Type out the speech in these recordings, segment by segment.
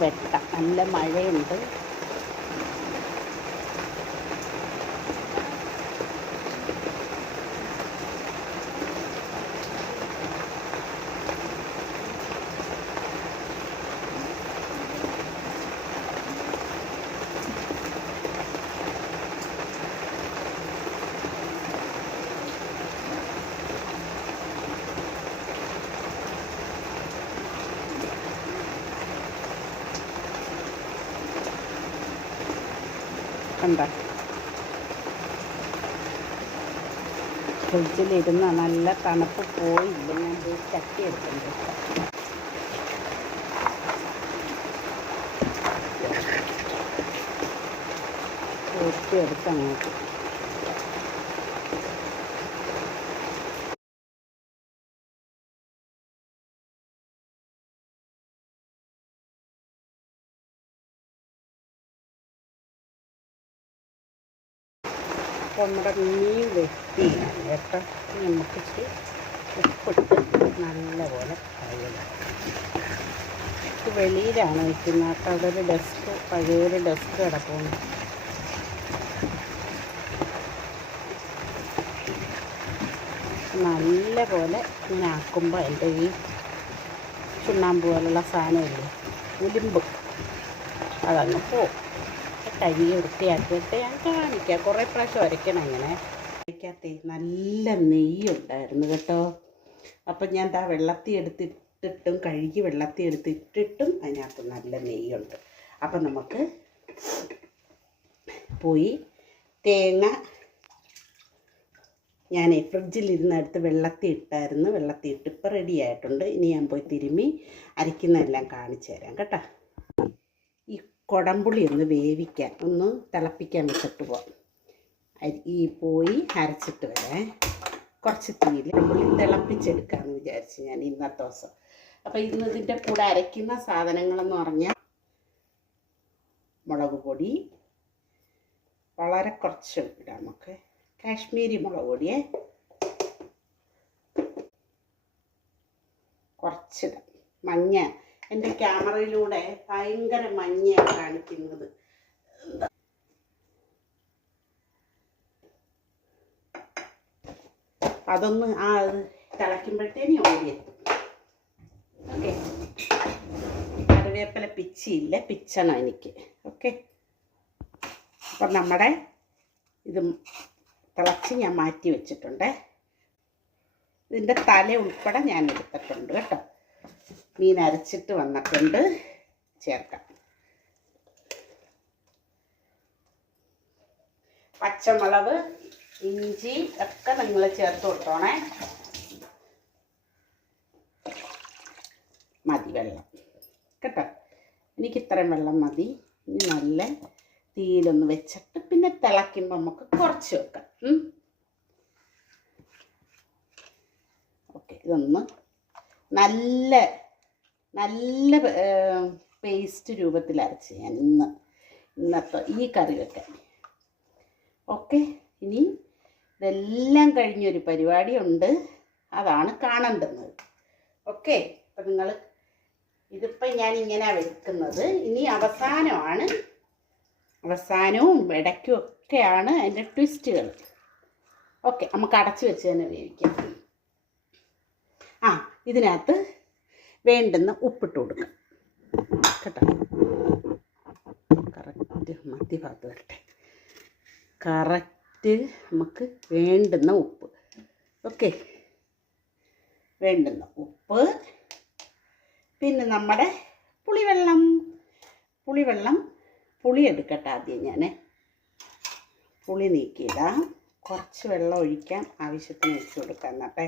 വെട്ട. നല്ല മഴയുണ്ട്. കണ്ട? ഫ്രിഡ്ജിലിരുന്ന നല്ല തണുപ്പ് പോയില്ല? ഞാൻ പോയി ചട്ടി എടുക്കുന്നുണ്ട് ഊറ്റി എടുത്ത് അപ്പോൾ നമ്മുടെ മീൻ വെട്ടി. കേട്ടോ? നമുക്ക് ഇച്ചിരി ഉപ്പിട്ട് നല്ലപോലെ കഴുകുക ഇത് വെളിയിലാണ് വയ്ക്കുന്നത് അപ്പോൾ അവിടെ ഒരു ഡെസ്ക് പഴയൊരു ഡെസ്ക് കിടക്കുന്നു നല്ലപോലെ ഇങ്ങനെ ആക്കുമ്പോൾ എന്റെ ഈ ചുണ്ണാമ്പ് പോലുള്ള സാധനമില്ലേ? ഉലിമ്പ്. അതങ്ങ് പോവും. കഴുകി വൃത്തിയാക്കിയിട്ട് ഞാൻ കാണിക്കാം. കുറേ പ്രാവശ്യം ഉരയ്ക്കണം ഇങ്ങനെ. അതിനകത്ത് നല്ല നെയ്യുണ്ടായിരുന്നു കേട്ടോ. അപ്പം ഞാൻ ദാ വെള്ളത്തിൽ എടുത്തിട്ടിട്ടും കഴുകി വെള്ളത്തിൽ എടുത്തിട്ടിട്ടും അതിനകത്ത് നല്ല നെയ്യുണ്ട്. അപ്പം നമുക്ക് പോയി തേങ്ങ ഞാൻ ഫ്രിഡ്ജിൽ ഇരുന്നെടുത്ത് വെള്ളത്തി ഇട്ടായിരുന്നു. വെള്ളത്തി ഇട്ട് ഇപ്പം റെഡി ആയിട്ടുണ്ട്. ഇനി ഞാൻ പോയി തിരുമ്മി അരിക്കുന്നതെല്ലാം കാണിച്ചു തരാം കേട്ടോ. കുടംപുളി ഒന്ന് വേവിക്കാൻ ഒന്ന് തിളപ്പിക്കാൻ വെച്ചിട്ട് പോകാം ഈ പോയി അരച്ചിട്ട് വരെ. കുറച്ച് തീയിൽ പുളി തിളപ്പിച്ചെടുക്കാമെന്ന് വിചാരിച്ചു ഞാൻ ഇന്നത്തെ ദിവസം. അപ്പോൾ ഇന്ന് ഇതിന്റെ കൂടെ അരയ്ക്കുന്ന സാധനങ്ങളെന്ന് പറഞ്ഞാൽ മുളക് പൊടി വളരെ കുറച്ച് ഇടാം നമുക്ക്. കാശ്മീരി മുളക് പൊടിയേ. കുറച്ചിടാം മഞ്ഞ എന്റെ ക്യാമറയിലൂടെ ഭയങ്കര മഞ്ഞയാണ് കാണിക്കുന്നത്? അതൊന്ന് ആ തിളയ്ക്കുമ്പോഴത്തേനും ഓടിയെത്തും ഓക്കെ. കറിവേപ്പില പിച്ചിയില്ല പിച്ചണം എനിക്ക്. ഓക്കെ. അപ്പം നമ്മുടെ ഇത് തിളച്ച് ഞാൻ മാറ്റി വെച്ചിട്ടുണ്ട്. ഇതിന്റെ തല ഉൾപ്പെടെ ഞാൻ എടുത്തിട്ടുണ്ട് കേട്ടോ. മീൻ അരച്ചിട്ട് വന്നിട്ടുണ്ട്. ചേർക്കാം. പച്ചമുളക് ഇഞ്ചി ഒക്കെ നിങ്ങൾ ചേർത്ത് കൊടുത്തോണേ. മതി വെള്ളം. കേട്ടോ? എനിക്ക് ഇത്രയും വെള്ളം മതി. ഇനി നല്ല തീയിലൊന്ന് വെച്ചിട്ട് പിന്നെ തിളയ്ക്കുമ്പോൾ നമുക്ക് കുറച്ച് വെക്കാം. ഓക്കെ ഇതൊന്ന് നല്ല നല്ല പേസ്റ്റ് രൂപത്തിൽ അരച്ച് ഞാൻ ഇന്ന് ഇന്നത്തെ ഈ കറി വെക്കാൻ. ഓക്കെ? ഇനി ഇതെല്ലാം കഴിഞ്ഞൊരു പരിപാടിയുണ്ട്. അതാണ് കാണേണ്ടുന്നത്. ഓക്കെ? അപ്പം നിങ്ങൾ ഇതിപ്പം ഞാൻ ഇങ്ങനെ വെക്കുന്നത്. ഇനി അവസാനമാണ്. അവസാനവും ഇടയ്ക്കും ഒക്കെയാണ് അതിന്റെ ട്വിസ്റ്റുകൾ. ഓക്കെ നമുക്ക് അടച്ചു വെച്ച് തന്നെ വേവിക്കാം. ആ ഇതിനകത്ത് വേണ്ടുന്ന ഉപ്പിട്ട് കൊടുക്കുക കേട്ടോ? കറക്റ്റ് മധ്യഭാഗത്ത് വരട്ടെ കറക്റ്റ് നമുക്ക് വേണ്ടുന്ന ഉപ്പ്. ഓക്കെ വേണ്ടുന്ന ഉപ്പ്. പിന്നെ നമ്മുടെ പുളിവെള്ളം. പുളിവെള്ളം പുളി എടുക്കട്ടെ ആദ്യം ഞാൻ പുളി നീക്കിയിടാം. കുറച്ച് വെള്ളം ഒഴിക്കാൻ ആവശ്യത്തിന് വെച്ച് കൊടുക്കാം എന്നിട്ടേ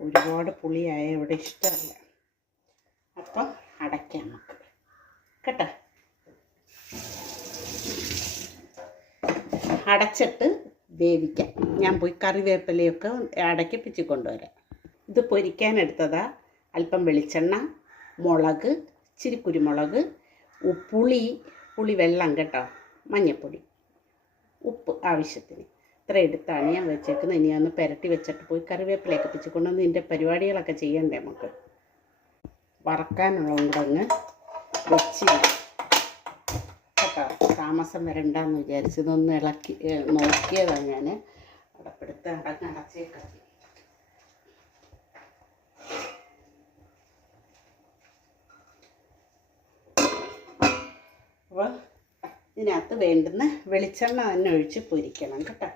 ഒരുപാട് പുളിയായ ഇവിടെ ഇഷ്ടമല്ല. അപ്പം അടയ്ക്കാം നമുക്ക്. കേട്ടോ? അടച്ചിട്ട് വേവിക്കാം. ഞാൻ പോയി കറിവേപ്പിലയൊക്കെ അടയ്ക്കിപ്പിച്ച് കൊണ്ടുവരാം. ഇത് പൊരിക്കാനെടുത്തതാ അല്പം വെളിച്ചെണ്ണ മുളക് ഇച്ചിരി കുരുമുളക് പുളി പുളി വെള്ളം കേട്ടോ മഞ്ഞൾപ്പൊടി ഉപ്പ് ആവശ്യത്തിന്. ഇത്ര എടുത്താണ് ഞാൻ വെച്ചേക്കുന്നത്. ഇനി ഒന്ന് പുരട്ടി വെച്ചിട്ട് പോയി കറിവേപ്പിലയൊക്കെ പിച്ചിക്കൊണ്ടുവന്ന് ഇതിന്റെ പരിപാടികളൊക്കെ ചെയ്യണ്ടേ നമുക്ക്? വറക്കാനുള്ളതും കൂടെ ഒന്ന് വെച്ചില്ല താമസം വരണ്ടെന്ന് വിചാരിച്ച് ഇതൊന്ന് ഇളക്കി നോക്കിയതാണ് ഞാൻ അടപ്പെടുത്ത് അടങ്ങ് അടച്ചേക്കാം. അപ്പോൾ ഇതിനകത്ത് വേണ്ടുന്ന വെളിച്ചെണ്ണ തന്നെ ഒഴിച്ച് പൊരിക്കണം കേട്ടോ.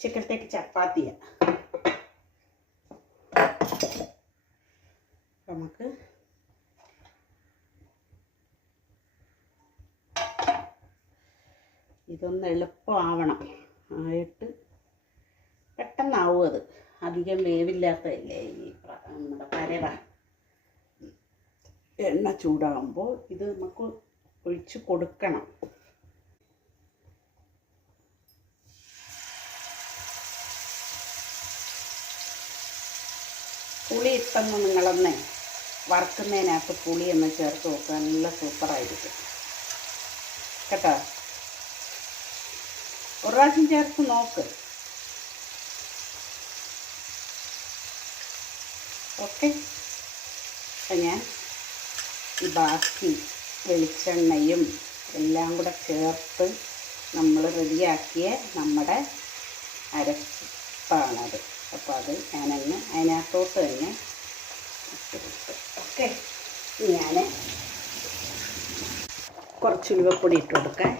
ചിക്കനത്തേക്ക് ചപ്പാത്തിയാണ് നമുക്ക് ഇതൊന്ന് എളുപ്പമാവണം. ആയിട്ട് പെട്ടെന്നാവും അത്. അധികം വേവില്ലാത്തതല്ലേ ഈ നമ്മുടെ പരവ. എണ്ണ ചൂടാകുമ്പോൾ ഇത് നമുക്ക് ഒഴിച്ച് കൊടുക്കണം. പുളി ഇട്ടെന്ന് നിങ്ങളൊന്ന് വറുക്കുന്നതിനകത്ത് പുളി ഒന്ന് ചേർത്ത് നോക്കുക നല്ല സൂപ്പറായിരിക്കും. കേട്ടോ? ഒരു പ്രാവശ്യം ചേർത്ത് നോക്ക്. ഓക്കെ. അപ്പം ഞാൻ ഈ ബാക്കി വെളിച്ചെണ്ണയും എല്ലാം കൂടെ ചേർത്ത് നമ്മൾ റെഡിയാക്കിയ നമ്മുടെ അരപ്പാണത്. അപ്പോൾ അത് ഞാനങ്ങ് അതിനകത്തോട്ട് തന്നെ ഓക്കെ. ഞാൻ കുറച്ച് ഉലുവപ്പൊടി ഇട്ട് കൊടുക്കാം.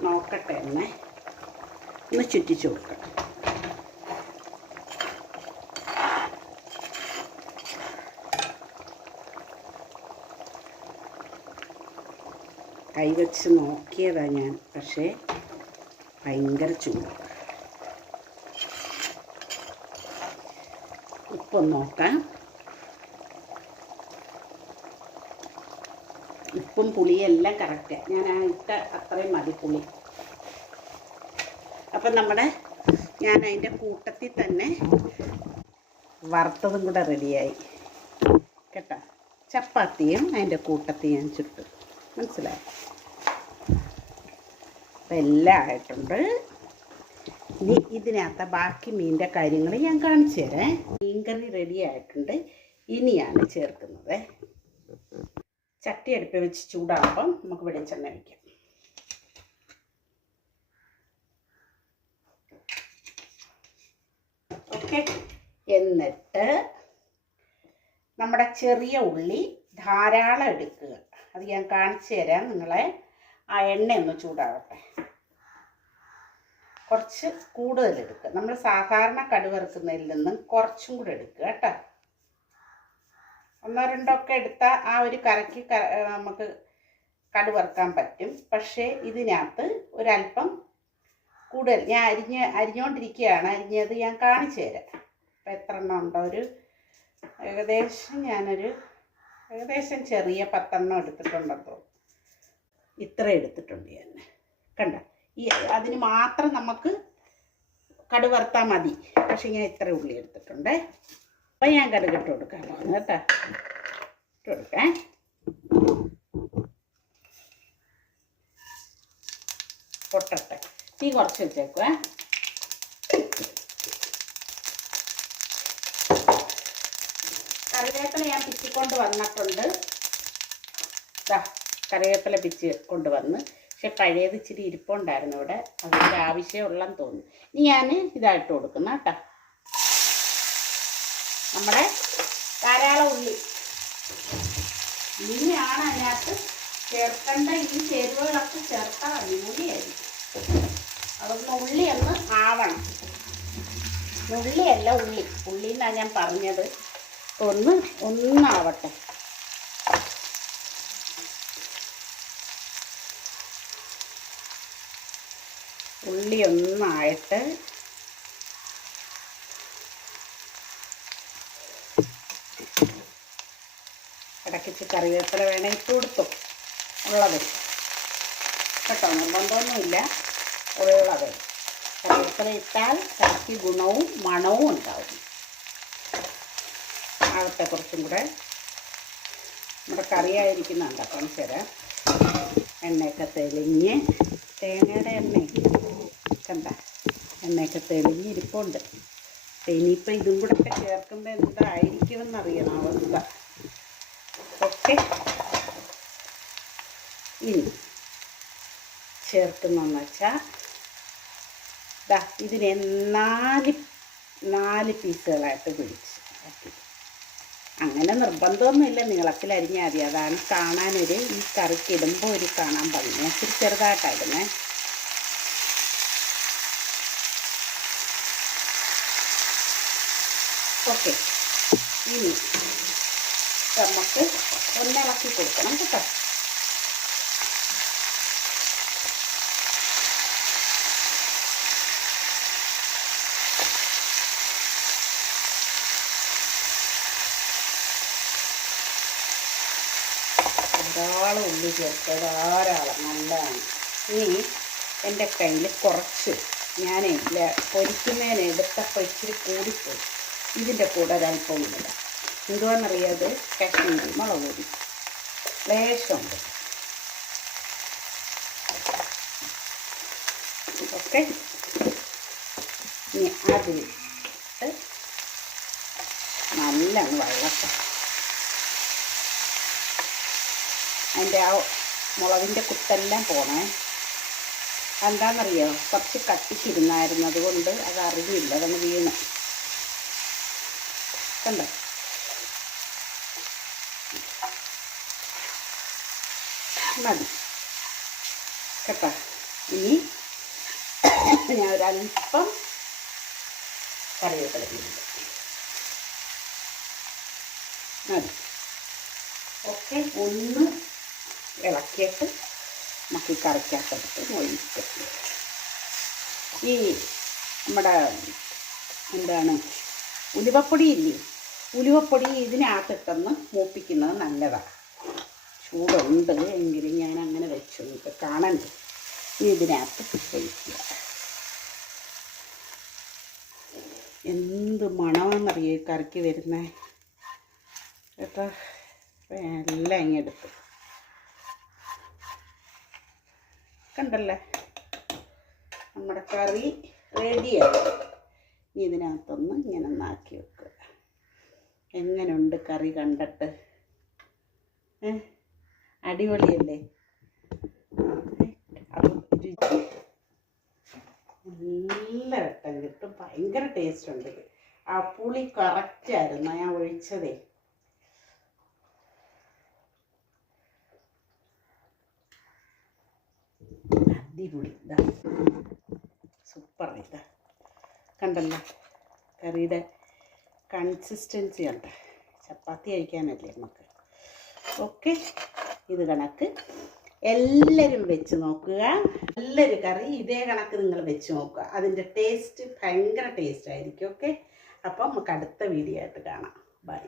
നോക്കട്ടെ എന്നെ. ഒന്ന് ചുറ്റിച്ചു ചുറ്റിച്ച് കൊടുക്കാം കൈവച്ച് നോക്കിയതാണ് ഞാൻ. പക്ഷേ ഭയങ്കര ചൂട്. ഉപ്പൊന്ന് നോക്കാം. ഉപ്പും പുളിയെല്ലാം കറക്റ്റ്. ഞാൻ ആ ഇട്ട അത്രയും മതി പുളി. അപ്പം നമ്മുടെ ഞാൻ അതിന്റെ കൂട്ടത്തിൽ തന്നെ വറുത്തതും കൂടെ റെഡിയായി. കേട്ടോ? ചപ്പാത്തിയും അതിന്റെ കൂട്ടത്തിൽ ഞാൻ ചുട്ടു. മനസ്സിലായി? എല്ലാം ആയിട്ടുണ്ട് ഇനി ഇതിനകത്ത് ബാക്കി മീനിന്റെ കാര്യങ്ങൾ ഞാൻ കാണിച്ചു തരാം. മീൻകറി റെഡി ആയിട്ടുണ്ട്. ഇനിയാണ് ചേർക്കുന്നത്. ചട്ടി അടുപ്പ് വെച്ച് ചൂടാകുമ്പം നമുക്ക് വെളിച്ചെണ്ണ വയ്ക്കാം ഓക്കെ. എന്നിട്ട് നമ്മുടെ ചെറിയ ഉള്ളി ധാരാളം എടുക്കുക. അത് ഞാൻ കാണിച്ചു തരാം നിങ്ങളെ. ആ എണ്ണയൊന്ന് ചൂടാവട്ടെ. കുറച്ച് കൂടുതൽ എടുക്കുക. നമ്മൾ സാധാരണ കടുവറുക്കുന്നതിൽ നിന്നും കുറച്ചും കൂടെ എടുക്കുക കേട്ടോ. ഒന്നോ രണ്ടോ ഒക്കെ എടുത്താൽ ആ ഒരു കറക്കി നമുക്ക് കടുവറുക്കാൻ പറ്റും. പക്ഷേ ഇതിനകത്ത് ഒരല്പം കൂടുതൽ ഞാൻ അരിഞ്ഞ് അരിഞ്ഞുകൊണ്ടിരിക്കുകയാണ് അരിഞ്ഞത് ഞാൻ കാണിച്ചു തരാം. അപ്പം എത്ര എണ്ണം ഉണ്ടോ? ഒരു ഏകദേശം ഞാനൊരു ഏകദേശം ചെറിയ പത്തെണ്ണം എടുത്തിട്ടുണ്ടെന്ന് തോന്നുന്നു. ഇത്ര എടുത്തിട്ടുണ്ട് തന്നെ കണ്ട? ഈ അതിന് മാത്രം നമുക്ക് കടുവറുത്താൽ മതി. പക്ഷേ ഞാൻ ഇത്ര ഉള്ളി എടുത്തിട്ടുണ്ട്. അപ്പം ഞാൻ കടുകിട്ട് കൊടുക്കാൻ പോകുന്നു കേട്ടോ. ഇട്ട് കൊടുക്കാം. പൊട്ടട്ടെ. തീ കുറച്ച് വെച്ചേക്കുവേ കറിവേപ്പില ഞാൻ പിച്ചിക്കൊണ്ട് വന്നിട്ടുണ്ട്. ദാ. കറിവേപ്പില പിച്ച് കൊണ്ടുവന്ന്. പക്ഷെ പഴയത് ഇച്ചിരി ഇരിപ്പുണ്ടായിരുന്നു ഇവിടെ. അതിന്റെ ആവശ്യമുള്ളെന്ന് തോന്നുന്നു. ഇനി ഞാൻ ഇതായിട്ട് കൊടുക്കുന്ന കേട്ടോ. നമ്മുടെ ധാരാളം ഉള്ളി. ഇനിയാണ് അതിനകത്ത് ചേർക്കേണ്ട ഈ ചേരുവകളൊക്കെ ചേർത്താൽ അടിപൊളിയായിരിക്കും. അതൊന്ന് ഉള്ളി ഒന്ന് ആവണം. ഉള്ളിയല്ല ഉള്ളി. ഉള്ളി എന്നാണ് ഞാൻ പറഞ്ഞത്. ഒന്ന് ഒന്നാവട്ടെ. ഉള്ളി ഒന്നായിട്ട് ഇടയ്ക്കിച്ച് കറിവേപ്പില വേണേ ഇട്ട് കൊടുത്തു. ഉള്ളത്. കേട്ടോ നിർബന്ധമൊന്നുമില്ല. ഉള്ളത്. കറിവേപ്പില ഇട്ടാൽ കറിക്ക് ഗുണവും മണവും ഉണ്ടാവും. ആഴത്തെ കുറച്ചും കൂടെ. നമ്മുടെ കറിയായിരിക്കുന്നുണ്ട് അപ്പം തരാം. എണ്ണയൊക്കെ തെളിഞ്ഞ് തേങ്ങയുടെ എണ്ണ കണ്ട എണ്ണയൊക്കെ തെളിഞ്ഞ് ഇരിപ്പുണ്ട് ഇനിയിപ്പോൾ ഇതും കൂടെ ഒക്കെ ചേർക്കുമ്പോൾ എന്തായിരിക്കുമെന്നറിയണം അവസ്ഥ. ഓക്കെ. ഇനി ചേർക്കുന്നതെന്ന് വെച്ചാൽ ദാ ഇതിനെ നാല് നാല് പീസുകളായിട്ട് പിടിച്ച് അങ്ങനെ നിർബന്ധമൊന്നുമില്ല. നീളത്തിൽ അരിഞ്ഞാൽ മതി. അതാണ് കാണാനൊരു ഈ കറിക്കിടുമ്പോൾ ഒരു കാണാൻ ഭംഗി. ഇച്ചിരി ചെറുതായിട്ടായിരുന്നേ ഓക്കെ. ഇനി നമുക്ക് ഒന്നിളക്കി കൊടുക്കണം കേട്ടോ. ധാരാളം ഉള്ളി ചേർത്ത് ധാരാളം നല്ലതാണ്. ഇനി എന്റെ കയ്യിൽ കുറച്ച് ഇല്ല പൊരിക്കുന്നതിന് എടുത്തപ്പോൾ ഇച്ചിരി കൂടിപ്പോയി. ഇതിന്റെ കൂടെ ഒരല്പം ഇല്ല എന്തുവാണെന്നറിയാത് കശ്മീരി മുളക് പൊടി. ലേശമുണ്ട്. ഓക്കെ. ഇനി അത് ഇട്ട് നല്ല വെള്ളത്തെ അതിന്റെ ആ മുളകിന്റെ കുത്തെല്ലാം പോണേ. എന്താണെന്നറിയോ കുറച്ച് കട്ടിച്ചിരുന്നായിരുന്നു. അതുകൊണ്ട് അത് അറിവില്ല അതങ്ങ് വീണ്. കണ്ടോ മതി. കേട്ടോ? ഇനി ഞാൻ ഒരല്പം കറിവേപ്പില മതി. ഒക്കെ ഒന്ന് ഇളക്കിയിട്ട് നമുക്ക് ഈ കറിക്കകത്തെടുത്ത് മൊഴിക്കുക ഈ നമ്മുടെ എന്താണ് ഉലുവപ്പൊടി ഇല്ലേ? ഉലുവപ്പൊടി ഇതിനകത്തിട്ടൊന്ന് മൂപ്പിക്കുന്നത് നല്ലതാണ് ചൂടുണ്ട് എങ്കിലും ഞാൻ അങ്ങനെ വെച്ചു. നിങ്ങൾക്ക് കാണണ്ട്? ഇതിനകത്ത് ഒഴിക്കുക. എന്ത് മണമെന്നറിയോ കറിക്ക് വരുന്നേ? കേട്ടോ എല്ലാം ഇങ്ങെടുത്ത് കണ്ടല്ലേ? നമ്മുടെ കറി റെഡിയായി ഇതിനകത്തൊന്ന് ഇങ്ങനെ ഒന്നാക്കി വെക്കുക. എങ്ങനെയുണ്ട് കറി കണ്ടിട്ട്? അടിപൊളിയല്ലേ? നല്ല വെട്ടം കിട്ടും. ഭയങ്കര ടേസ്റ്റ് ഉണ്ട്. ആ പുളി കറക്റ്റായിരുന്നു ഞാൻ ഒഴിച്ചതേ. അടിപൊളി. സൂപ്പർ. ഇതാ കണ്ടല്ലോ. കറിയുടെ കൺസിസ്റ്റൻസി ഉണ്ട്. ചപ്പാത്തി കഴിക്കാനല്ലേ നമുക്ക്. ഓക്കെ ഇത് കണക്ക്. എല്ലാവരും വെച്ച് നോക്കുക. നല്ലൊരു കറി. ഇതേ കണക്ക് നിങ്ങൾ വെച്ച് നോക്കുക. അതിന്റെ ടേസ്റ്റ് ഭയങ്കര ടേസ്റ്റ് ആയിരിക്കും. ഓക്കെ അപ്പം നമുക്ക് അടുത്ത വീഡിയോ ആയിട്ട് കാണാം. ബൈ